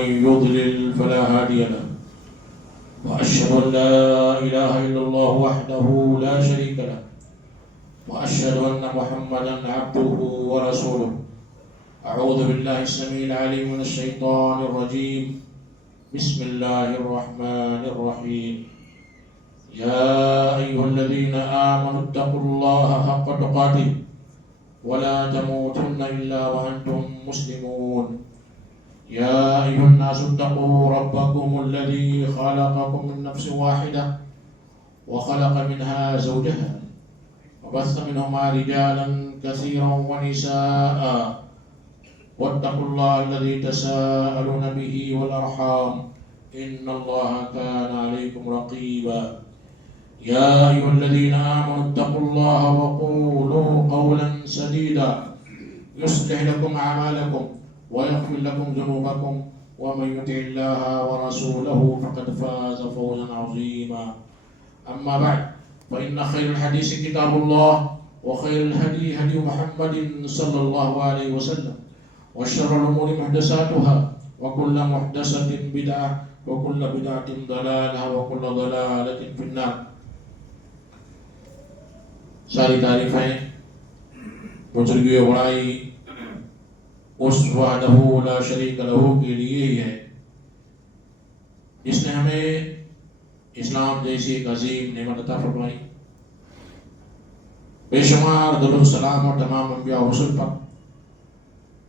ومن يضلل فلا هادي له وأشهد أن لا إله إلا الله وحده لا شريك له وأشهد أن محمدا عبده ورسوله. أعوذ بالله السميع العليم من الشيطان الرجيم. بسم الله الرحمن الرحيم. يا أيها الذين آمنوا اتقوا الله حق تقاته ولا تموتن إلا وأنتم مسلمون. يا أيها الناس اتقوا ربكم الذي خلقكم من نفس واحدة وخلق منها زوجها وبث منهما رجالا كثيرا ونساء واتقوا الله الذي تساءلون به والأرحام إن الله كان عليكم رقيبا. يا أيها الذين آمنوا اتقوا الله وقولوا قولا سديدا يصلح لكم أعمالكم ويغفر لكم ذنوبكم ومن يطع الله ورسوله فقد فاز فوزا عظيما. أما بعد فإن خير الحديث كتاب الله وخير الهدي هدي محمد صلى الله عليه وسلم وشر الأمور محدثاتها وكل محدثة بدعة وكل بدعة ضلالة وكل ضلالة في النار. ساری تعریفیں بزرگی و بڑائی اس وحدہ لا شریک لہ کے لیے ہی ہے جس نے ہمیں اسلام جیسی ایک عظیم نعمت عطا فرمائی. بے شمار درود و سلام اور تمام انبیاء و رسل پر،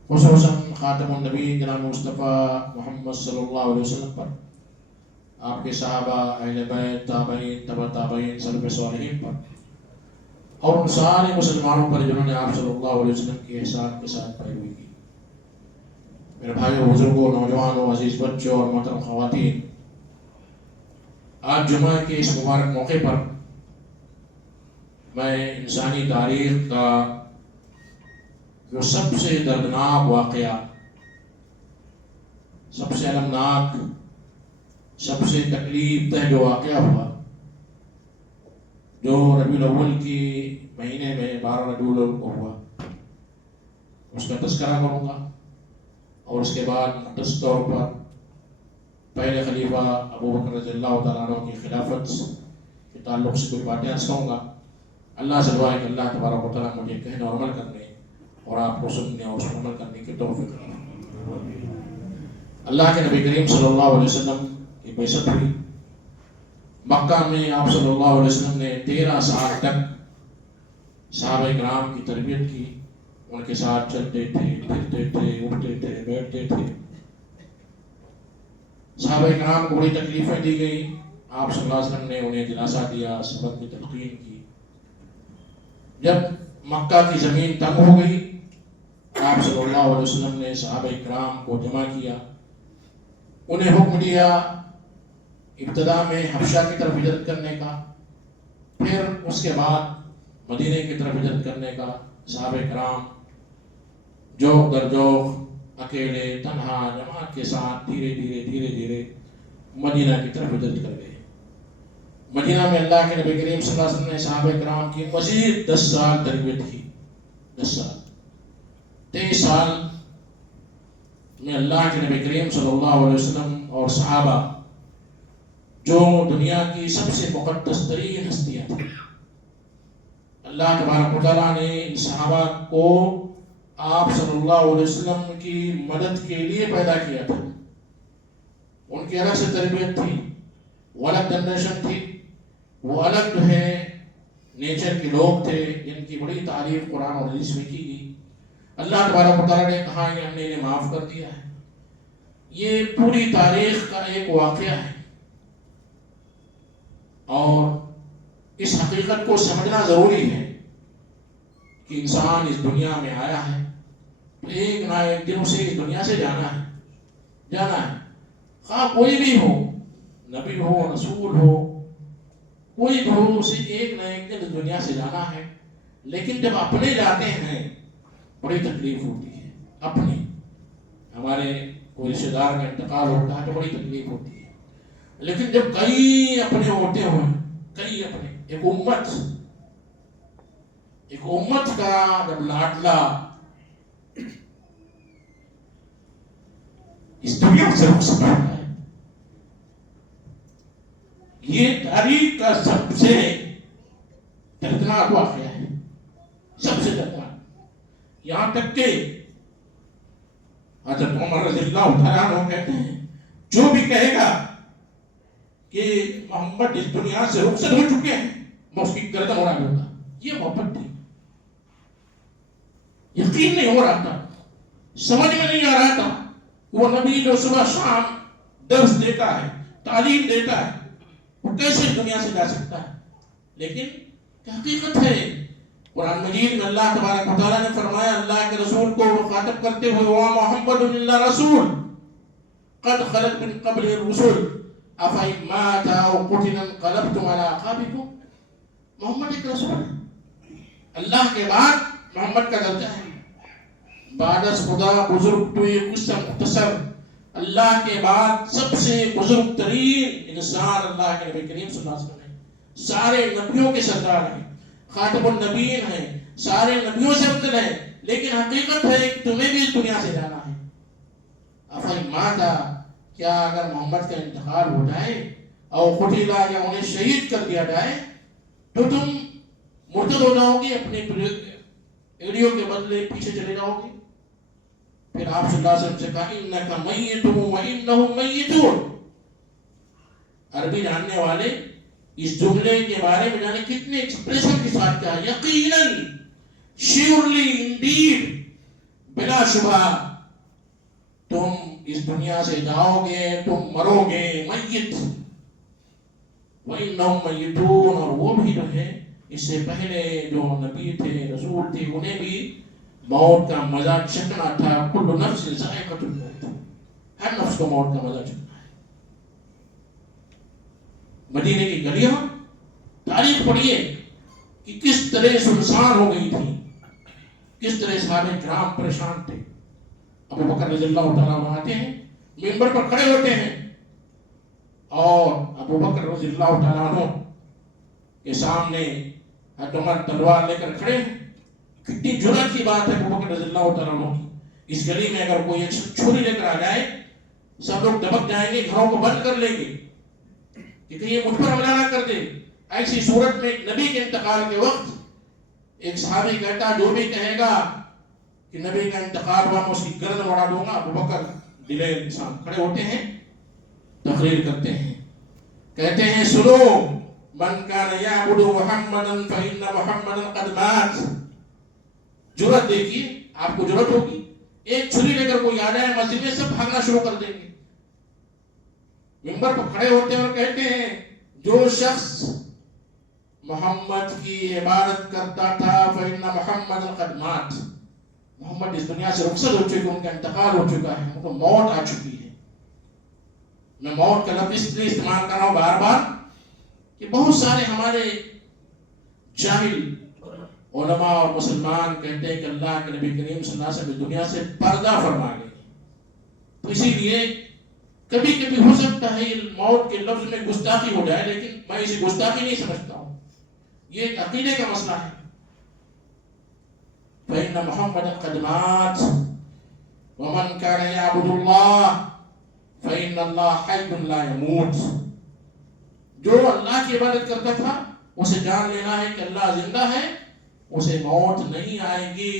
خصوصاً خاتم النبی جناب مصطفیٰ محمد صلی اللہ علیہ وسلم پر، آپ کے صحابہ، اہل بیت، تابعین، تبع تابعین، سلف صالحین پر، اور ان سارے مسلمانوں پر جنہوں نے آپ صلی اللہ علیہ وسلم کی احسان کے ساتھ پیروی کی. میرے بھائیوں، بزرگوں، نوجوانوں، عزیز بچوں اور محترم خواتین، آج جمعہ کے اس مبارک موقع پر میں انسانی تاریخ کا جو سب سے دردناک واقعہ، سب سے المناک، سب سے تکلیف دہ جو واقعہ ہوا، جو ربیع الاول کی مہینے میں 12 ربیع الاول کو ہوا، اس کا تذکرہ کروں گا، اور اس کے بعد مختصر طور پر پہلے خلیفہ ابو بکر رضی اللہ تعالیٰ عنہ کی خلافت کے تعلق سے کچھ باتیں عرض کروں گا. اللہ سے دعا ہے کہ اللہ تبارک و تعالیٰ مجھے کہنے اور عمل کرنے اور آپ کو سننے اور اس پر عمل کرنے کی توفیق دے. اللہ کے نبی کریم صلی اللہ علیہ وسلم کی بعثت ہوئی. مکہ میں آپ صلی اللہ علیہ وسلم نے 13 سال تک صحابہ کرام کی تربیت کی. ان کے ساتھ چلتے تھے، پھرتے تھے، اٹھتے تھے، بیٹھتے تھے. صحابہ کرام کو بڑی تکلیفیں دی گئی. آپ صلی اللہ علیہ وسلم نے انہیں دلاسا دیا، سبق کی تلقین کی. جب مکہ کی زمین تنگ ہو گئی، آپ صلی اللہ علیہ وسلم نے صحابہ کرام کو جمع کیا. انہیں حکم دیا ابتدا میں حبشہ کی طرف ہجرت کرنے کا، پھر اس کے بعد مدینے کی طرف ہجرت کرنے کا. صحابہ کرام جوق در جوق، اکیلے، تنہا، جماعت کے ساتھ دھیرے دھیرے مدینہ کی طرف ہجرت کر گئے. مدینہ میں اللہ کے نبی کریم صلی اللہ علیہ وسلم نے صحابہ کرام کی مزید 10 سال تربیت کی. 10 سال، 23 سال میں اللہ کے نبی کریم صلی اللہ علیہ وسلم اور صحابہ جو دنیا کی سب سے مقدس ترین ہستیاں تھیں، اللہ تبارک و تعالیٰ نے ان صحابہ کو آپ صلی اللہ علیہ وسلم کی مدد کے لیے پیدا کیا تھا. ان کی الگ سے تربیت تھی، وہ الگ جنریشن تھی، وہ الگ جو ہے نیچر کے لوگ تھے جن کی بڑی تعریف قرآن اور حدیث میں کی گئی. اللہ تبارک و تعالیٰ نے کہا کہ ہم نے انہیں معاف کر دیا ہے. یہ پوری تاریخ کا ایک واقعہ ہے، اور اس حقیقت کو سمجھنا ضروری ہے کہ انسان اس دنیا میں آیا ہے، ایک نہ ایک دن اسے اس دنیا سے جانا ہے. خواہ کوئی بھی ہو، نبی ہو، رسول ہو، کوئی بھی ہو، اسے ایک نہ ایک دن اس دنیا سے جانا ہے. لیکن جب اپنے جاتے ہیں بڑی تکلیف ہوتی ہے. اپنے ہمارے کوئی رشتے دار کا انتقال ہوتا ہے تو بڑی تکلیف ہوتی ہے. لیکن جب کئی اپنے ہوتے ہوئے، کئی اپنے، ایک امت کا جب لاڈلا اس دنیا سے رخصت ہوتا ہے. یہ تاریخ کا سب سے دردناک واقعہ ہے، سب سے دردناک. یہاں تک کہ حضرت عمر رضی اللہ تعالیٰ عنہ کہتے ہیں جو بھی کہے گا کہ محمد اس دنیا سے رخصت ہو چکے ہیں میں اس کی گردن اڑا دوں گا. یہ محبت تھی. یقین نہیں ہو رہا تھا، سمجھ میں نہیں آ رہا تھا. وہ نبی جو صبح شام درس دیتا ہے، تعلیم دیتا ہے، وہ کیسے دنیا سے جا سکتا ہے؟ لیکن حقیقت ہے. قرآن مجید میں اللہ تبارک و تعالیٰ نے فرمایا، اللہ کے رسول کو مخاطب کرتے ہوئے، وَمَا مُحَمَّدٌ إِلَّا رَسُولٌ قَدْ خَلَتْ مِن قَبْلِهِ الرُّسُلُ أَفَإِن مَاتَ أَوْ قُتِلَ انقلبتم عَلَىٰ أَعْقَابِكُمْ. محمد ایک رسول ہے، اللہ کے بعد محمد کا درجہ ہے. بعد از خدا بزرگ تو یہ قصہ مختصر. اللہ کے بعد سب سے بزرگ ترین انسان اللہ کے نبی کریم صلی اللہ علیہ وسلم ہے. سارے نبیوں کے سردار ہیں، خاتم النبیین ہیں، سارے نبیوں سے افضل ہیں. لیکن حقیقت ہے کہ تمہیں بھی اس دنیا سے جانا ہے. افئی ماتا، کیا اگر محمد کا انتقال ہو جائے، اور قتلا یا انہیں شہید کر دیا جائے، تو تم مرتد ہو جاؤ گے، اپنے ایڈیو کے بدلے پیچھے چلے جاؤ گے. پھر آپ صلی اللہ علیہ وسلم سے کہا انک میت وانہم میتون. عربی جاننے والے اس جملے کے بارے میں جانے کتنے ایکسپریشن کے ساتھ کہا، یقیناً، شیورلی، انڈیڈ، بلا شبہ تم اس دنیا سے جاؤ گے، تم مرو گے. میت وانہم میتون. اور وہ بھی جو ہے اس سے پہلے جو نبی تھے، رسول تھے، انہیں بھی موت کا مزہ چکھنا تھا. کل نفس ذائقۃ الموت، ہر نفس کو موت کا مزہ چکھنا ہے. مدینے کی گلیاں تاریخ پڑھیے کہ کس طرح سنسان ہو گئی تھی، کس طرح صحابہ کرام پریشان تھے. ابو بکر رضی اللہ تعالیٰ عنہ آتے ہیں، منبر پر کھڑے ہوتے ہیں، اور ابو بکر رضی اللہ تعالیٰ عنہ کے سامنے حضرت عمر تلوار لے کر کھڑے ہیں. کتنی جرأت کی بات ہے ابو بکر رضی اللہ تعالیٰ عنہ کی. اس گلی میں اگر کوئی ایک چھری لے کر آ جائے، سب لوگ دبک جائیں گے، گھروں کو بند کر لیں گے کہ کہیں یہ مجھ پر حملہ نہ کر دے. ایسی صورت میں نبی کے انتقال کے وقت ایک صحابی کہتا، جو بھی کہے گا کہ نبی کا انتقال ہوا میں اس کی گردن اڑا دوں گا. ابو بکر دلیر انسان کھڑے ہوتے ہیں، تقریر کرتے ہیں، کہتے ہیں سنو، من کان یعبد محمدا فإن محمدا قد مات. جرأت دیکھیے، آپ کو جرأت ہوگی. ایک چھری لے کر کوئی آ جائے مسجد میں، سب بھاگنا شروع کر دیں گے. منبر پر کھڑے ہوتے ہیں اور کہتے ہیں جو شخص محمد کی عبادت کرتا تھا فإن محمدا قد مات. محمد اس دنیا سے رخصت ہو چکے، ان کا انتقال ہو چکا ہے، ان کو موت آ چکی ہے. میں موت کا لفظ اس لیے استعمال کر رہا ہوں بار بار کہ بہت سارے ہمارے جاہل علماء اور مسلمان کہتے ہیں کہ اللہ کے نبی کریم صلی اللہ علیہ وسلم دنیا سے پردہ فرما گئے. تو اسی لیے کبھی کبھی ہو سکتا ہے یہ موت کے لفظ میں گستاخی ہو جائے، لیکن میں اسے گستاخی نہیں سمجھتا ہوں. یہ ایک عقیدے کا مسئلہ ہے. فإن محمدا قد مات ومن كان يعبد الله فإن الله حي لا يموت. جو اللہ کی عبادت کرتا تھا اسے جان لینا ہے کہ اللہ زندہ ہے، اسے موت نہیں آئے گی.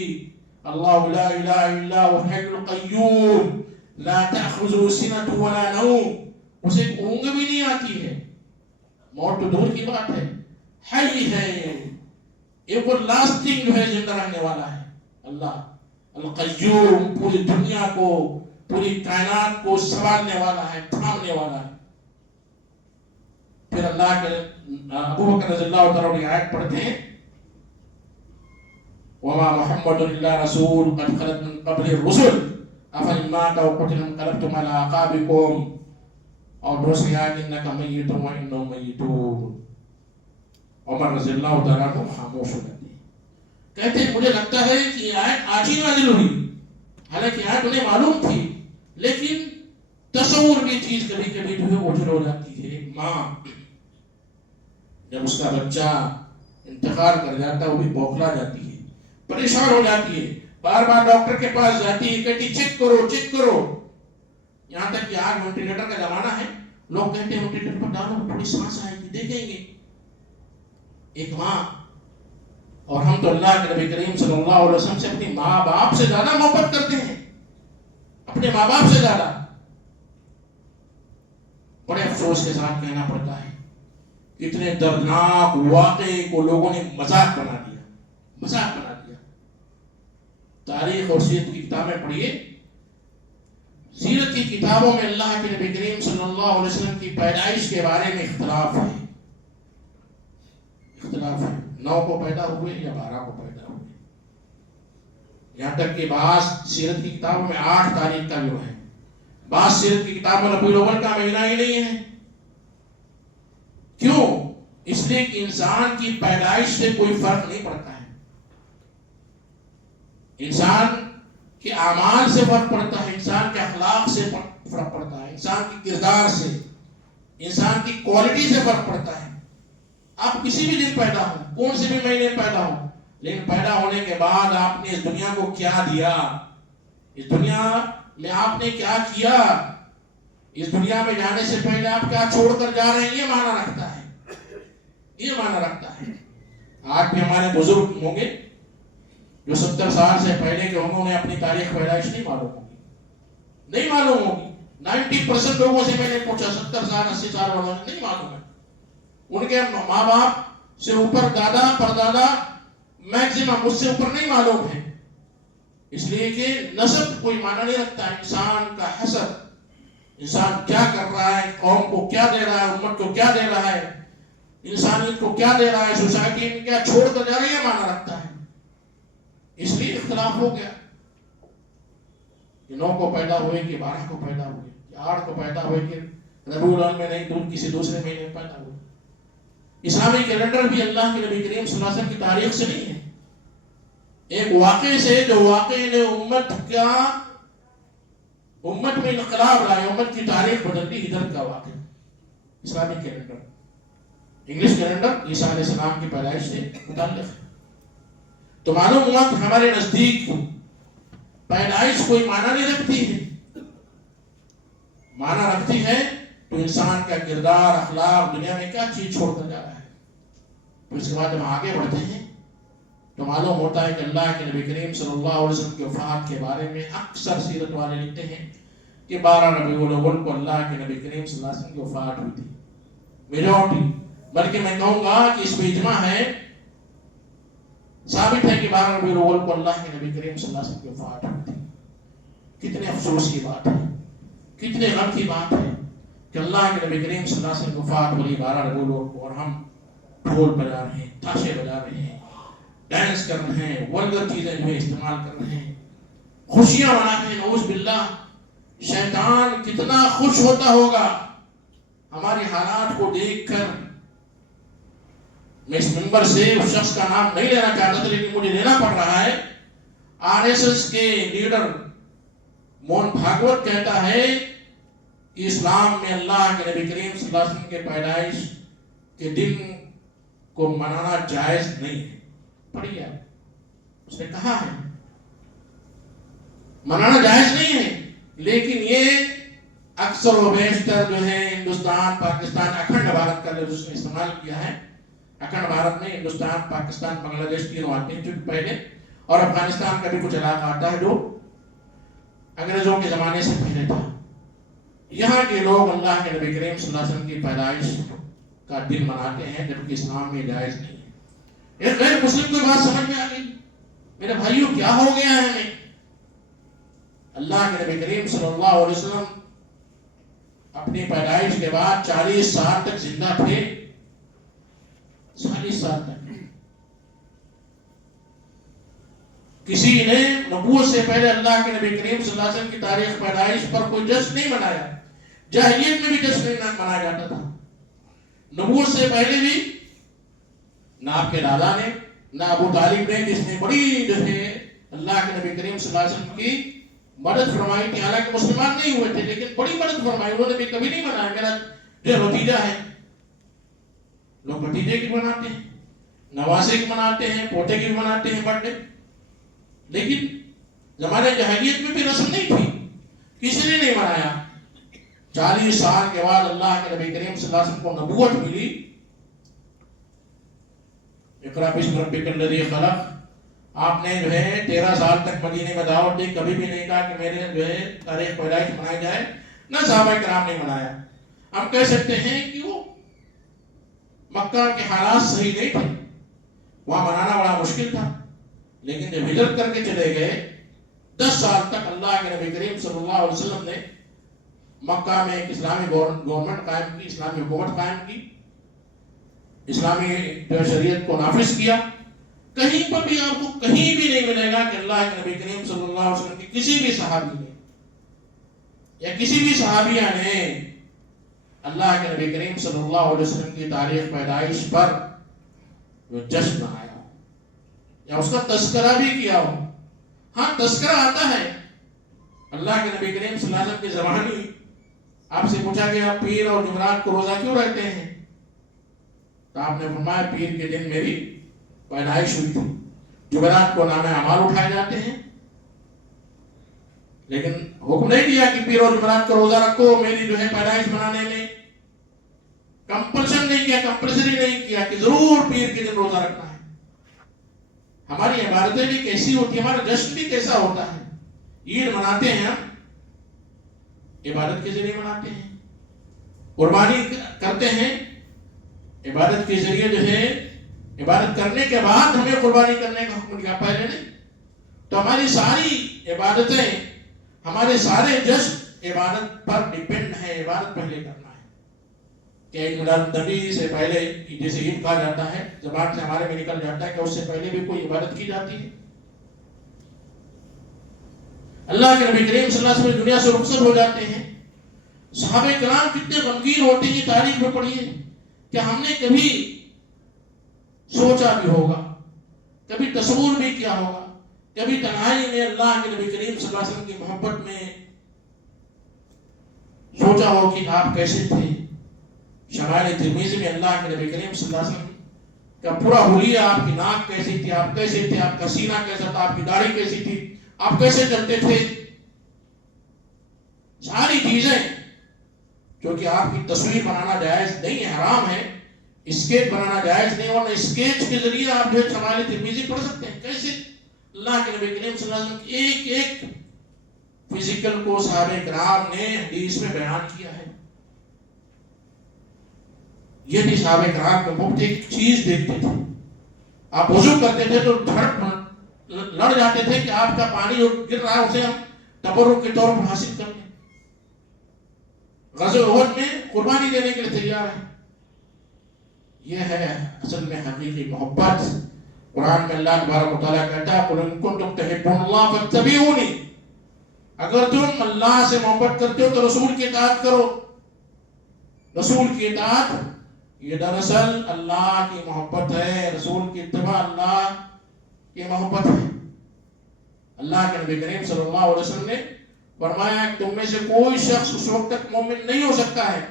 اللہ لا الہ الا هو الحی القیوم لا تأخذه سنة ولا نوم. اسے اونگ بھی نہیں آتی ہے، موت تو دور کی بات ہے. حی ہے، ایور لاسٹنگ جو ہے، زندہ رہنے والا ہے. اللہ القیوم پوری دنیا کو، پوری کائنات کو سنبھالنے والا ہے، تھامنے والا ہے. پھر اللہ کے ابو بکر رضی اللہ تعالیٰ عنہ آیت پڑھتے ہیں وما محمد الا رسول قد خلت من قبل الرسل افإن مات أو قتل انقلبتم على أعقابكم. اور دوسری آیت انک میت وانہم میتون. عمر رضی اللہ تعالیٰ عنہ خاموش ہو جاتے ہیں، کہتے ہیں مجھے لگتا ہے کہ یہ آیت آج ہی نازل ہوئی. حالانکہ آیت انہیں معلوم تھی، لیکن تصور کی چیز کبھی کبھی جو ہے اوجھل ہو جاتی ہے. ماں جب اس کا بچہ انتقال کر جاتا ہے وہ بھی بوکھلا جاتی ہے، پریشان ہو جاتی ہے، بار بار ڈاکٹر کے پاس جاتی ہے، کہتی چیک کرو چیک کرو. یہاں تک کہ آج وینٹیلیٹر کا زمانہ ہے، لوگ کہتے ہیں وینٹیلیٹر پر ڈالو تھوڑی سانس آئے گی، دیکھیں گے ایک ماں، اور ہم تو اللہ کے نبی کریم صلی اللہ علیہ وسلم سے اپنی ماں باپ سے زیادہ محبت کرتے ہیں، اپنے ماں باپ سے زیادہ. بڑے افسوس کے ساتھ کہنا پڑتا ہے اتنے دردناک واقعے کو لوگوں نے مذاق بنا دیا، مذاق بنا دیا. تاریخ اور سیرت کی کتابیں پڑھیے، سیرت کی کتابوں میں اللہ کے نبی کریم صلی اللہ علیہ وسلم کی پیدائش کے بارے میں اختلاف ہے، اختلاف ہے، 9 کو پیدا ہوئے یا 12 کو پیدا ہوئے. یہاں تک کہ بعض سیرت کی کتابوں میں 8 تاریخ کا بھی ہے، بعض سیرت کی کتابوں میں ربیع الاول کا مہینہ ہی نہیں ہے. کیوں؟ اس لیے کہ انسان کی پیدائش سے کوئی فرق نہیں پڑتا ہے، انسان کے اعمال سے فرق پڑتا ہے، انسان کے اخلاق سے فرق پڑتا ہے، انسان کے کردار سے، انسان کی کوالٹی سے فرق پڑتا ہے. آپ کسی بھی دن پیدا ہو، کون سے بھی مہینے پیدا ہو، لیکن پیدا ہونے کے بعد آپ نے اس دنیا کو کیا دیا، اس دنیا میں آپ نے کیا کیا، اس دنیا میں جانے سے پہلے آپ کیا چھوڑ کر جا رہے ہیں، یہ معنی رکھتا ہے، یہ معنی رکھتا ہے. آج بھی ہمارے بزرگ ہوں گے جو 70 سال سے پہلے کے ہوں گے، انہیں اپنی تاریخ پیدائش نہیں معلوم ہوگی، نہیں معلوم ہوگی. 90% لوگوں سے میں نے پوچھا 70 سال 80 سال والوں نے نہیں معلوم ہے. ان کے ماں باپ سے اوپر دادا پردادا میکسیمم اس سے اوپر نہیں معلوم ہے، اس لیے کہ نسب کوئی معنی نہیں رکھتا ہے. انسان کا حسب، انسان کیا کر رہا ہے، قوم کو کیا دے رہا ہے، امت کو کیا دے رہا ہے، انسانیت کو کیا دے رہا ہے، سوسائٹی میں کیا چھوڑ کر جا رہا ہے، یہ معنی رکھتا ہے. اس لیے اختلاف ہو گیا کہ 9 کو پیدا ہوئے کہ 12 کو پیدا ہوئے کہ 8 کو پیدا ہوئے کہ ربیع الاول میں نہیں کسی دوسرے مہینے میں پیدا ہوئے. اسلامی کیلنڈر بھی اللہ کے نبی کریم صلی اللہ علیہ وسلم کی تاریخ سے نہیں ہے، ایک واقعے سے جو واقعے نے امت میں انقلاب لائے، امت کی تاریخ بدل دی، ہجرت کا واقعہ. اسلامی کیلنڈر، انگلش کیلنڈر عیسیٰ علیہ السلام کی پیدائش سے متعلق ہے. تو معلوم ہوا کہ ہمارے نزدیک پیدائش کوئی معنی نہیں رکھتی ہے، معنی رکھتی ہے تو انسان کا کردار، اخلاق، دنیا میں کیا چیز چھوڑ کر جا رہا ہے. تو اس کے بعد جب آگے بڑھتے ہیں تو معلوم ہوتا ہے کہ اللہ کے نبی کریم صلی اللہ علیہ وسلم کی وفات کے بارے میں اکثر سیرت والے لکھتے ہیں کہ 12 ربیع الاول کو اللہ کے نبی کریم صلی اللہ علیہ وسلم کی وفات ہوئی تھی. میجورٹی، بلکہ میں کہوں گا کہ اس میں اجماع ہے، ثابت ہے کہ 12 ربیع الاول کو اللہ کے نبی کریم صلی اللہ علیہ وسلم کی وفات ہوئی تھی. کتنے افسوس کی بات ہے، کتنے غم کی بات ہے کہ اللہ کے نبی کریم صلی اللہ علیہ وسلم کی وفات ہوئی 12 ربیع الاول کو، اور ہم ڈھول بجا رہے ہیں، تاشے بجا رہے ہیں، ڈانس کر رہے ہیں، ولگر چیزیں جو ہے استعمال کر رہے ہیں، خوشیاں منا رہے ہیں. نعوذ باللہ، شیطان کتنا خوش ہوتا ہوگا ہماری حالات کو دیکھ کر. میں اس منبر سے اس شخص کا نام نہیں لینا چاہتا تھا لیکن مجھے لینا پڑ رہا ہے. RSS کے لیڈر موہن بھاگوت کہتا ہے کہ اسلام میں اللہ کے نبی کریم صلی اللہ علیہ وسلم کے پیدائش کے دن کو منانا جائز نہیں ہے. پڑھیے آپ، اس نے کہا ہے منانا جائز نہیں ہے، لیکن یہ اکثر و بیشتر جو ہے ہندوستان پاکستان اکھنڈ بھارت کا لفظ اس نے استعمال کیا ہے. اکھنڈ بھارت میں ہندوستان پاکستان بنگلہ دیش تینوں آتے ہیں چونکہ پہلے، اور افغانستان کا بھی کچھ علاقہ آتا ہے جو انگریزوں کے زمانے سے پہلے تھا. یہاں کے لوگ اللہ کے نبی کریم صلی اللہ علیہ وسلم کی پیدائش کا دن مناتے ہیں جبکہ اسلام میں جائز نہیں ہے. ایک غیر مسلم کو بات سمجھ میں آ گئی، میرے بھائیوں کیا ہو گیا ہے ہمیں. اللہ کے نبی کریم صلی اللہ علیہ وسلم اپنی پیدائش کے بعد 40 سال تک زندہ تھے، 40 سال تک. کسی نے نبوت سے پہلے اللہ کے نبی کریم صلی اللہ علیہ وسلم کی تاریخ پیدائش پر کوئی جشن نہیں منایا. جاہلیت میں بھی جشن نہیں منایا جاتا تھا. نبوت سے پہلے بھی نہ آپ کے دادا نے نہ ابو طالب نے، جس نے بڑی جو ہے اللہ کے نبی کریم صلی اللہ علیہ وسلم کی مدد فرمائی تھی، حالانکہ مسلمان نہیں ہوئے تھے لیکن بڑی مدد فرمائی، انہوں نے بھی کبھی نہیں منایا. میرا جو بھتیجا ہے، لوگ بھتیجے کی مناتے ہیں، نواسے کی مناتے ہیں، پوتے کی مناتے ہیں برتھ ڈے، لیکن زمانے جاہلیت میں بھی رسم نہیں تھی، کسی نے نہیں منایا. 40 سال کے بعد اللہ کے نبی کریم صلی اللہ علیہ وسلم کو نبوت ملی. اقرا بسم ربک الذی خلق. آپ نے جو ہے 13 سال تک مدینے میں دعوت دی، کبھی بھی نہیں کہا کہ میرے جو ہے تاریخ پیدائش منائی جائے، نہ صحابہ کرام نے منایا. ہم کہہ سکتے ہیں کہ وہ مکہ کے حالات صحیح نہیں تھے، وہاں منانا بڑا مشکل تھا، لیکن جب ہجرت کر کے چلے گئے 10 سال تک اللہ کے نبی کریم صلی اللہ علیہ وسلم نے مکہ میں ایک اسلامی گورنمنٹ قائم کی، اسلامی حکومت قائم کی، اسلامی شریعت کو نافذ کیا. کہیں پر بھی آپ کو کہیں بھی نہیں ملے گا کہ اللہ کے نبی کریم صلی اللہ علیہ وسلم کی کسی بھی صحابی نے یا کسی بھی صحابیہ نے اللہ کے نبی کریم صلی اللہ علیہ وسلم کی تاریخ پیدائش پر جو جشن منایا ہو یا اس کا تذکرہ بھی کیا ہو. ہاں تذکرہ آتا ہے. اللہ کے نبی کریم صلی اللہ علیہ وسلم کی زبانی آپ سے پوچھا گیا پیر اور جمعرات کو روزہ کیوں رہتے ہیں، تو آپ نے فرمایا پیر کے دن میری پیدائش ہوئی تھی. جمعرات کو نام اعمال اٹھائے جاتے ہیں، لیکن حکم نہیں دیا کہ پیر اور جمعرات کو روزہ رکھو میری جو ہے پیدائش منانے میں. کمپلشن نہیں کیا، کمپلسری نہیں کیا کہ ضرور پیر کے دن روزہ رکھنا ہے. ہماری عبادتیں بھی کیسی ہوتی ہیں، ہمارا جشن بھی کیسا ہوتا ہے. عید مناتے ہیں ہم عبادت کے ذریعے مناتے ہیں، قربانی کرتے ہیں عبادت کے ذریعے، جو ہے عبادت کرنے کے بعد ہمیں قربانی کرنے کا حکم دیا، پہلے نہیں. تو ہماری ساری عبادتیں، ہمارے سارے جشن عبادت پر ڈیپینڈ ہے. عبادت پہلے کرنا ہے کہ عید میلاد النبی سے پہلے جیسے عید کہا جاتا ہے، زبان سے ہمارے میں نکل جاتا ہے کہ اس سے پہلے بھی کوئی عبادت کی جاتی ہے. اللہ کے نبی کریم صلی اللہ علیہ وسلم دنیا سے رخصت ہو جاتے ہیں. صحابہ کرام کتنے غمگین ہوتے ہیں، تاریخ میں پڑھیے کہ ہم نے کبھی سوچا بھی ہوگا، کبھی تصور بھی کیا ہوگا، کبھی تنہائی میں اللہ کے نبی کریم صلی اللہ علیہ وسلم کی محبت میں سوچا ہو کہ آپ کیسے تھے. شمائل ترمذی میں اللہ کے نبی کریم صلی اللہ علیہ وسلم کا پورا حلیہ، آپ کی ناک کیسی تھی، آپ کیسے تھے، آپ کا سینہ کیسا تھا، آپ کی داڑھی کیسی تھی، آپ کیسے چلتے تھے، ساری چیزیں جو کہ آپ کی تصویر بنانا جائز نہیں ہے، حرام ہے. اسکیچ بنانا جائز نہیں، اور اسکیچ کے ذریعے آپ جو شمائل ترمذی پڑھ سکتے ہیں. کیسے اللہ کے نبی کریم صلی اللہ علیہ وسلم کی ایک ایک فزیکل کو صحابہ کرام نے حدیث میں بیان کیا ہے. یہ بھی صحابہ کرام کے مفت ایک چیز دیکھتے تھے. آپ وضو کرتے تھے تو دھڑ لڑ جاتے تھے کہ آپ کا پانی جو گر رہا ہے اسے ہم تبرک کے طور پر حاصل کر لیں. غزوہ احد میں قربانی دینے کے لیے تیار ہے. یہ ہے اصل میں حقیقی محبت. قرآن میں اللہ تبارک و تعالیٰ کہتا ہے قُلْ إِن كُنتُمْ تُحِبُّونَ اللَّهَ فَاتَّبِعُونِي. اگر تم اللہ سے محبت کرتے ہو تو رسول کی اطاعت کرو. رسول کی اطاعت یہ دراصل اللہ کی محبت ہے. رسول کی اتباع اللہ کی محبت ہے. اللہ کے نبی کریم صلی اللہ علیہ وسلم نے فرمایا کہ تم میں سے کوئی شخص اس وقت تک مومن نہیں ہو سکتا ہے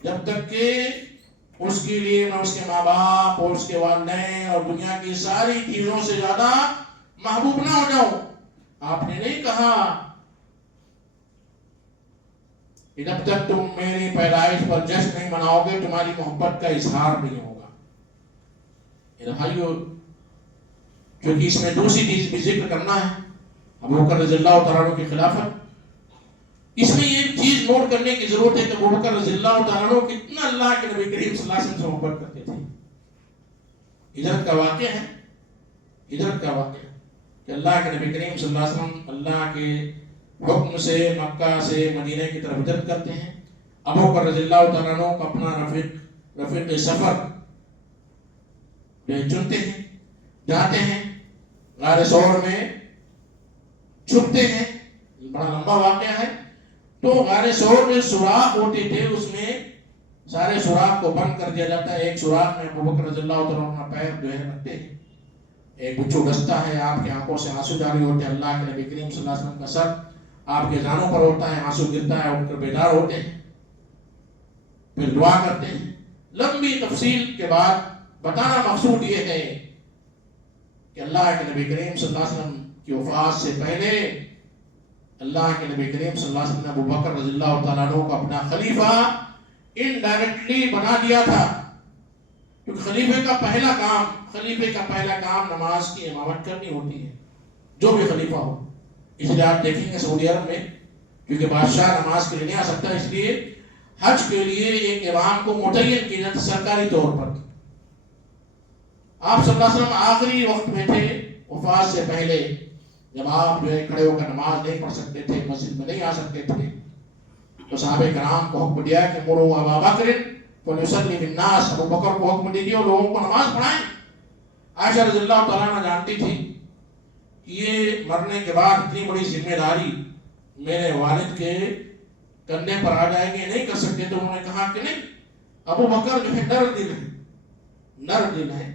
جب تک کہ اس کے لیے میں اس کے ماں باپ اور اس کے والدین اور دنیا کی ساری چیزوں سے زیادہ محبوب نہ ہو جاؤ. آپ نے نہیں کہا کہ جب تک تم میری پیدائش پر جشن نہیں مناؤ گے تمہاری محبت کا اظہار نہیں ہوگا. میرے بھائیو، کیونکہ اس میں دوسری چیز بھی ذکر کرنا ہے، ابوبکر رضی اللہ تعالیٰ عنہ کی خلافت. اس میں یہ چیز نوٹ کرنے کی ضرورت ہے کہ ابوبکر رضی اللہ تعالیٰ عنہ کتنا اللہ کے نبی کریم صلی اللہ علیہ وسلم سے محبت کرتے تھے. ہجرت کا واقعہ ہے، ہجرت کا واقعہ کہ اللہ کے نبی کریم صلی اللہ علیہ وسلم اللہ کے حکم سے مکہ سے مدینہ کی طرف ہجرت کرتے ہیں. ابوبکر رضی اللہ تعالیٰ عنہ کو اپنا رفیق سفر چنتے ہیں، جاتے ہیں غار ثور میں چھپتے ہیں. بڑا لمبا واقعہ ہے. تو غار ثور میں سوراخ ہوتے تھے، اس میں سارے سوراخ کو بند کر دیا جاتا ہے. ایک سوراخ میں ابوبکر رضی اللہ تعالیٰ عنہ اپنا پیر جو ہے رکھتے ہیں. ایک بچھو ڈستا ہے، آپ کی آنکھوں سے آنسو جاری ہوتے ہیں. اللہ کے نبی کریم صلی اللہ علیہ وسلم کا سر آپ کے دانوں پر ہوتا ہے، آنسو گرتا ہے، اٹھ کر بیدار ہوتے ہیں، پھر دعا کرتے ہیں. لمبی تفصیل کے بعد بتانا مقصود یہ ہے کہ اللہ کے نبی کریم صلی اللہ علیہ وسلم کی وفات سے پہلے اللہ کے نبی کریم صلی اللہ علیہ وسلم نے ابو بکر رضی اللہ تعالیٰ عنہ کو اپنا خلیفہ انڈائریکٹلی بنا دیا تھا، کیونکہ خلیفے کا پہلا کام نماز کی امامت کرنی ہوتی ہے، جو بھی خلیفہ ہو۔ اس لیے آپ دیکھیں گے سعودی عرب میں، کیونکہ بادشاہ نماز کے لیے نہیں آ سکتا، اس لیے حج کے لیے ایک امام کو متعین کیا جاتا سرکاری طور پر۔ آپ صلی اللہ علیہ وسلم آخری وقت میں تھے وفات سے پہلے، جب آپ جو ہے کھڑے ہو کر نماز نہیں پڑھ سکتے تھے، مسجد میں نہیں آ سکتے تھے، تو صحابہ کرام کو حکم دیا کہ مروا ابا بکر فلیصلی بالناس، ابو بکر کو حکم دیجیے اور لوگوں کو نماز پڑھائیں۔ عائشہ رضی اللہ تعالیٰ عنہ جانتی تھی کہ یہ مرنے کے بعد اتنی بڑی ذمہ داری میرے والد کے کندھے پر آ جائے گی، نہیں کر سکتے، تو انہوں نے کہا کہ نہیں، ابو بکر جو ہے نر دل ہے،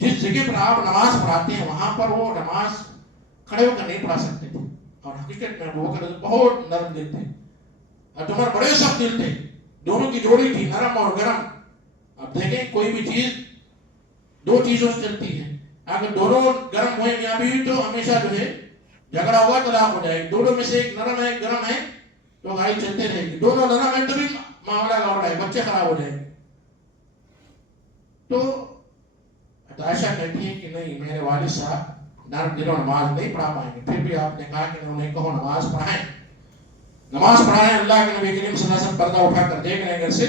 جس جگہ پر آپ نماز پڑھاتے ہیں وہاں پر وہ نماز کھڑے ہو کر نہیں پڑھا سکتے تھے، اور حقیقت میں ابو بکر بہت نرم دل تھے، اور عمر بڑے سخت دل تھے، دونوں کی جوڑی تھی نرم اور گرم۔ اب دیکھیں کوئی بھی چیز دو چیزوں سے چلتی ہے، اگر دونوں گرم ہوئے میاں بیوی تو ہمیشہ جو ہے جھگڑا ہوا طلاق ہو جائے گی، دونوں میں سے ایک نرم ہے ایک گرم ہے تو گاڑی چلتے رہے گی، دونوں نرم ہے تبھی معاملہ گڑبڑ ہے، بچے خراب ہو جائیں گے۔ تو عائشہ کہتی ہے کہ نہیں، میرے والد صاحب نرم دل و نماز نہیں پڑھا پائیں گے، پھر بھی آپ نے کہا کہ انہیں کہو نماز پڑھائیں۔ اللہ کے نبی کریم صلی اللہ علیہ وسلم پردہ اٹھا کر دیکھ رہے ہیں گھر سے،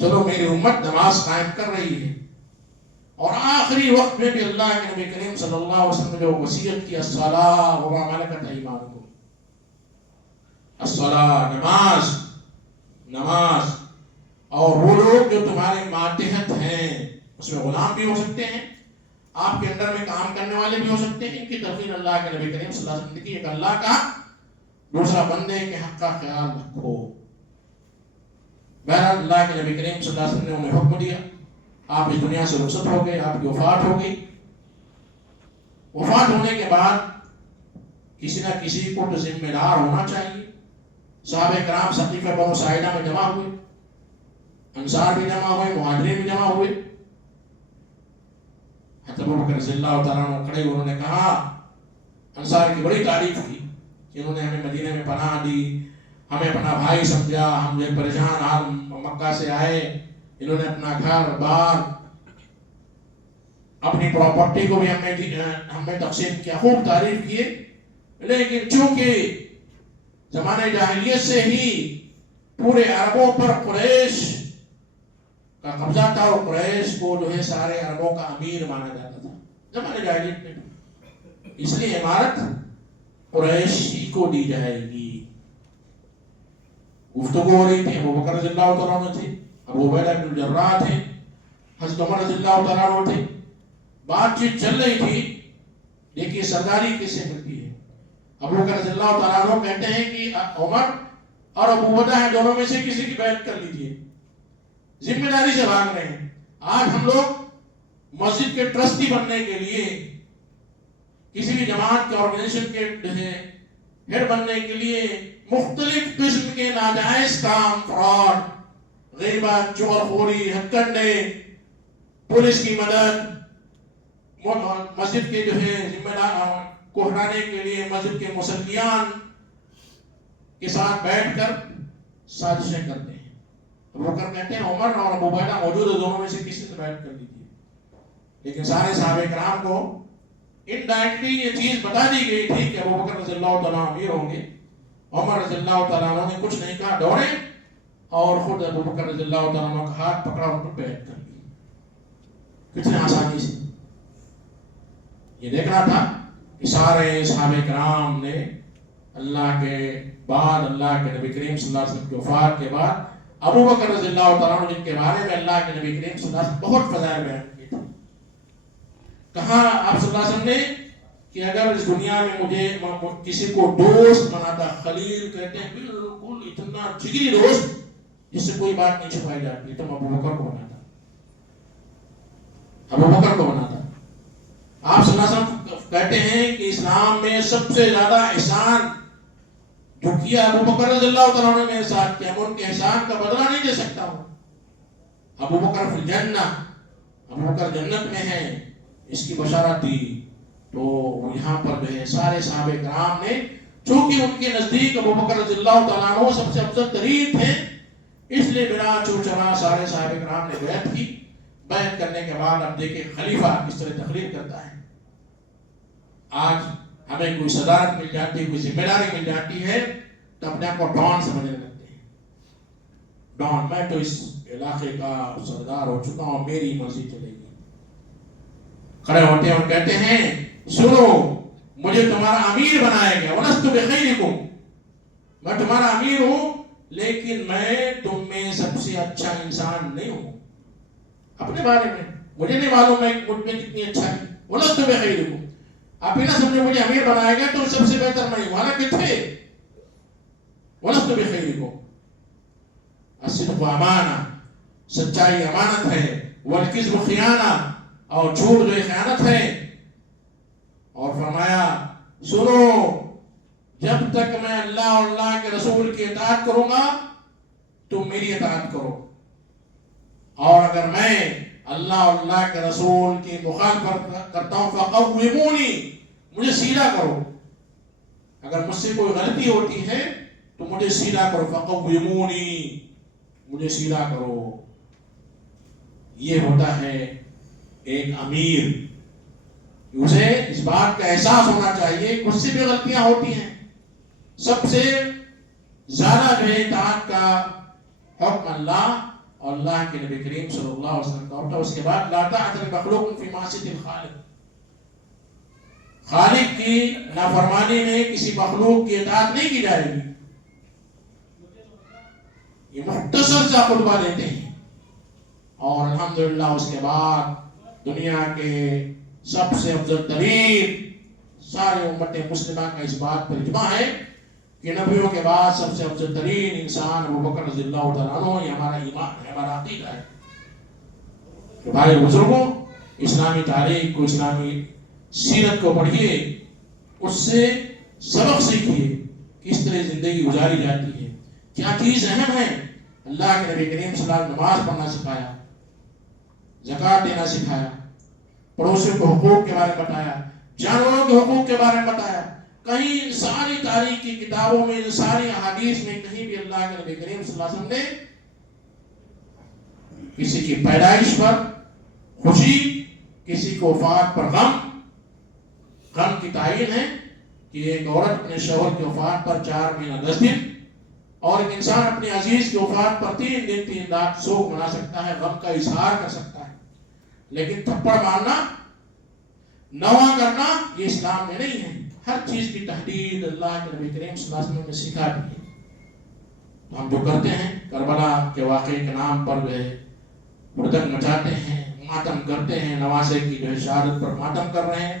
چلو میری امت نماز قائم کر رہی ہے، اور آخری وقت میں بھی اللہ کے نبی کریم صلی اللہ علیہ وسلم نے جو وصیت کی، الصلاۃ وما ملکت ایمانکم، الصلاۃ نماز، اور وہ لوگ جو تمہارے ماتحت ہیں، اس میں غلام بھی ہو سکتے ہیں، آپ کے اندر میں کام کرنے والے بھی ہو سکتے ہیں، ان کی تلقین اللہ کے نبی کریم صلی اللہ علیہ وسلم نے کی، ایک اللہ کا، دوسرا بندے کے حق کا خیال رکھو۔ بہرحال اللہ کے نبی کریم صلی اللہ علیہ وسلم نے انہیں حکم دیا، آپ اس دنیا سے رخصت ہو گئے، آپ کی وفات ہو گئی۔ وفات ہونے کے بعد کسی نہ کسی کو تو ذمہ دار ہونا چاہیے۔ صحابہ کرام سقیفہ بنو ساعدہ میں جمع ہوئے، انصار بھی جمع ہوئے، مہاجرین بھی جمع ہوئے۔ حضرت ابو بکر رضی اللہ تعالیٰ عنہ کھڑے ہوئے، انہوں نے کہا، انصار کی بڑی تعریف کی کہ انہوں نے ہمیں مدینے میں پناہ دی، ہمیں اپنا بھائی سمجھا، ہم جو پریشان حال مکہ سے آئے، انہوں نے اپنا گھر بار اپنی پراپرٹی کو بھی ہمیں تقسیم کیا، خوب تعریف کیے۔ لیکن چونکہ زمانے جاہلیت سے ہی پورے عربوں پر قریش کا قبضہ تھا، اور قریش کو جو ہے سارے عربوں کا امیر مانا جاتا تھا زمانے جاہلیت میں، اس لیے عمارت قریشی کو دی جائے گی۔ گفتگو ہو رہی تھی، ابو بکر رضی اللہ تعالیٰ عنہ تھے، ابو عبیدہ بن الجراح تھے، حضرت عمر رضی اللہ تعالیٰ عنہ تھے، بات چیت چل رہی تھی۔ دیکھیے سرداری کیسے ملتی ہے۔ ابو بکر رضی اللہ تعالیٰ عنہ کہتے ہیں کہ عمر اور ابو عبیدہ ہیں، دونوں میں سے کسی کی بیعت کر لیجیے، ذمہ داری سے بھاگ رہے ہیں۔ آج ہم لوگ مسجد کے ٹرسٹی بننے کے لیے، کسی بھی جماعت کے آرگنائزیشن کے ہیڈ بننے کے لیے مختلف قسم کے ناجائز کام، فراڈ، غیبت، چغلخوری، ہتھکنڈے، پولیس کی مدد، مسجد کے جو ہے ذمہ دار کو ہٹانے کے لیے مسجد کے مصلیان کے ساتھ بیٹھ کر سازشیں کرتے ہیں۔ ابو بکر کہتے ہیں عمر اور ابو عبیدہ موجود ہے، دونوں میں سے کسی سے بیٹھ کر لیجیے۔ لیکن سارے صحابہ کرام کو انڈائریکٹلی یہ چیز بتا دی گئی تھی کہ ابو بکر رضی اللہ تعالیٰ امیر ہوں گے۔ عمر رضی اللہ تعالیٰ عنہ نے کچھ نہیں کہا، دوڑے اور خود ابو بکر رضی اللہ تعالیٰ عنہ کا ہاتھ پکڑا، ان پر بیعت کر لی، کتنے آسانی سے۔ یہ دیکھنا تھا کہ سارے صحابہ کرام نے اللہ کے بعد، اللہ کے نبی کریم صلی اللہ علیہ وسلم کی وفات کے بعد، ابو بکر رضی اللہ تعالیٰ عنہ جن کے بارے میں اللہ کے نبی کریم صلی اللہ علیہ وسلم بہت فضائل بیان کی تھی، کہا آپ صلی اللہ علیہ وسلم نے کہ اگر اس دنیا میں مجھے کسی کو دوست بناتا، خلیل کہتے ہیں بالکل اتنا جگری دوست جس سے کوئی بات نہیں چھپائی جاتی، تو ابو بکر کو بناتا، ابو بکر کو بناتا۔ آپ صلی اللہ علیہ وسلم کہتے ہیں کہ اسلام میں سب سے زیادہ احسان جو کیا ابو بکر رضی اللہ تعالیٰ عنہ نے میرے ساتھ کیا، میں ان کے احسان کا بدلہ نہیں دے سکتا ہوں۔ ابو بکر فی الجنہ، ابو بکر جنت میں ہے، اس کی بشارت دی۔ تو یہاں پر جو ہے سارے صحابہ کرام نے چونکہ ان کے نزدیک ابو بکر رضی اللہ تعالیٰ عنہ سب سے افضل ترین تھے، اس لیے بنا چوچنا سارے صحابہ کرام نے بیعت کی۔ بیعت کرنے کے بعد اب دیکھیں خلیفہ کس طرح تقریر کرتا ہے۔ آج ہمیں کوئی صدارت مل جاتی ہے، کوئی ذمہ داری مل جاتی ہے تو اپنے آپ کو ڈان سمجھنے لگتے ہیں۔ ڈان، میں تو اس علاقے کا سردار ہو چکا ہوں، میری مرضی چلے گی۔ کھڑے ہوتے ہیں اور کہتے ہیں سنو، مجھے تمہارا امیر بنایا گیا، وَلَسْتُ بِخَيْرِكُمْ، میں تمہارا امیر ہوں لیکن میں تم میں سب سے اچھا انسان نہیں ہوں۔ اپنے بارے میں مجھے نہیں معلوم ہے مجھ میں کتنی اچھا ہے۔ وَلَسْتُ بِخَيْرِكُمْ، آپ ہی نہ سمجھے مجھے امیر بنایا گیا تو سب سے بہتر نہیں ہوں، حالانکہ تھے۔ وَلَسْتُ بِخَيْرِكُمْ، الصدق امانہ، سچائی امانت ہے، والکذب خیانہ، اور جھوٹ جو خیانت ہے۔ اور فرمایا سنو، جب تک میں اللہ اور اللہ کے رسول کی اطاعت کروں گا تم میری اطاعت کرو، اور اگر میں اللہ اور اللہ کے رسول کی مخالفت کرتا ہوں فقومونی، مجھے سیدھا کرو، اگر مجھ سے کوئی غلطی ہوتی ہے تو مجھے سیدھا کرو، فقومونی، مجھے سیدھا کرو۔ یہ ہوتا ہے ایک امیر، اسے اس بات کا احساس ہونا چاہیے کہ اس سے بھی غلطیاں ہوتی ہیں۔ سب سے زیادہ جو ہے اطاعت کا حکم اللہ اور اللہ کے نبی کریم صلی اللہ علیہ وسلم کا ہوتا ہے۔ اس کے بعد لا طاعۃ لمخلوق فی معصیۃ الخالق، خالق کی نافرمانی میں کسی مخلوق کی اطاعت نہیں کی جائے گی۔ یہ مختصر سا خطبہ دیتے ہیں اور الحمدللہ اس کے بعد دنیا کے سب سے افضل ترین سارے امت مسلمہ کا اس بات پر اجماع ہے کہ نبیوں کے بعد سب سے افضل ترین انسان ابو بکر رضی اللہ تعالیٰ عنہ۔ یہ ہمارا ایمان ہے، ہمارا عقیدہ ہے کہ بھائی بزرگوں، اسلامی تاریخ کو، اسلامی سیرت کو پڑھیے، اس سے سبق سیکھیے، کس طرح زندگی گزاری جاتی ہے، کیا چیز اہم ہے۔ اللہ کے نبی کریم صلی اللہ علیہ وسلم نماز پڑھنا سکھایا، زکوٰۃ دینا سکھایا، پڑوسیوں کے حقوق کے بارے میں بتایا، جانوروں کے حقوق کے بارے میں بتایا۔ کہیں ان ساری تاریخ کی کتابوں میں، ان ساری احادیث میں کہیں بھی اللہ کے نبی کریم صلی اللہ علیہ وسلم نے کسی کی پیدائش پر خوشی، کسی کو وفات پر غم کی تعین ہے کہ ایک عورت اپنے شوہر کی وفات پر 4 مہینہ 10 دن اور ایک انسان اپنے عزیز کی وفات پر 3 دن 3 رات سوگ منا سکتا ہے، غم کا اظہار کر سکتا ہے، لیکن تھپڑ مارنا، نواں کرنا یہ اسلام میں نہیں ہے۔ ہر چیز کی تحدید اللہ کے نبی کریم صلی اللہ علیہ وسلم نے سکھا دی ہے۔ تو ہم جو کرتے ہیں کربلا کے واقعے کے نام پر جو ہے مردن مچاتے ہیں، ماتم کرتے ہیں، نواسے کی جو ہے شہادت پر ماتم کر رہے ہیں،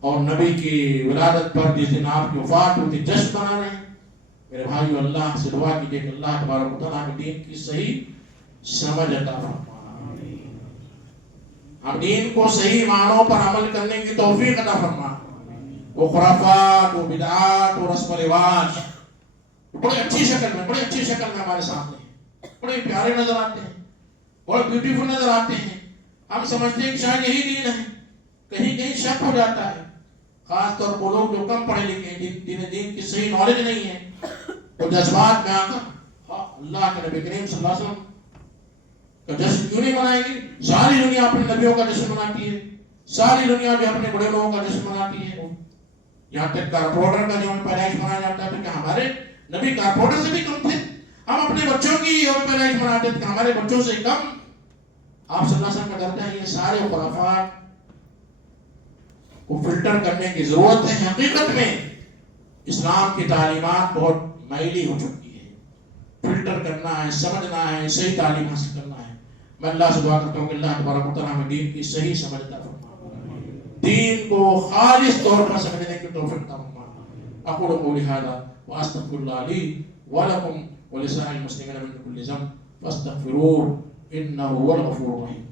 اور نبی کی ولادت پر جس دن آپ کی وفات ہوتی جشن منا رہے ہیں۔ میرے بھائیو، اللہ سے دعا کیجیے کہ اللہ تبارک و تعالیٰ ہمیں دین کی صحیح سمجھ عطا فرمائے، ہم دین کو صحیح معنوں پر عمل کرنے کی توفیق عطا فرمائے۔ وہ خرافات، وہ بدعات، وہ رسم و رواج بڑی اچھی شکل میں ہمارے سامنے ہیں، بڑے پیارے نظر آتے ہیں، بڑے بیوٹیفل نظر آتے ہیں۔ ہم سمجھتے ہیں کہ شاید یہی دین ہے، کہیں شک ہو جاتا ہے، خاص طور پر لوگ جو کم پڑھے لکھے ہیں، دین کی صحیح نالج نہیں ہے، تو جذبات میں آ کر اللہ کے نبی کریم صلی اللہ علیہ وسلم کا جشن کیوں نہیں منائے گی؟ ساری دنیا اپنے نبیوں کا جشن مناتی ہے، ساری دنیا بھی اپنے بڑے لوگوں کا جشن مناتی ہے، یہاں تک کارپوریٹر کا یوم پیدائش منایا جاتا ہے، تو کیا ہمارے نبی کارپوریٹر سے بھی کم تھے؟ ہم اپنے بچوں کی یوم پیدائش مناتے تھے، ہمارے بچوں سے کم؟ آپ صلی اللہ علیہ وسلم کا درجہ ہے۔ یہ سارے خرافات کو فلٹر کرنے کی ضرورت ہے۔ حقیقت میں اسلام کی تعلیمات بہت میلی ہو چکی ہے، فلٹر کرنا ہے، سمجھنا ہے، صحیح تعلیم حاصل کرنا ہے۔ میں اللہ سے دعا کرتا ہوں کہ اللہ تبارک و تعالیٰ ہمیں دین کی صحیح سمجھ عطا فرمائے، دین کو خالص طور پر سمجھنے کی توفیق عطا فرمائے۔ اقول قولی ھذا واستغفر اللہ لی ولکم ولسائر المسلمین من کل ذنب فاستغفروہ انہ هو الغفور الرحیم۔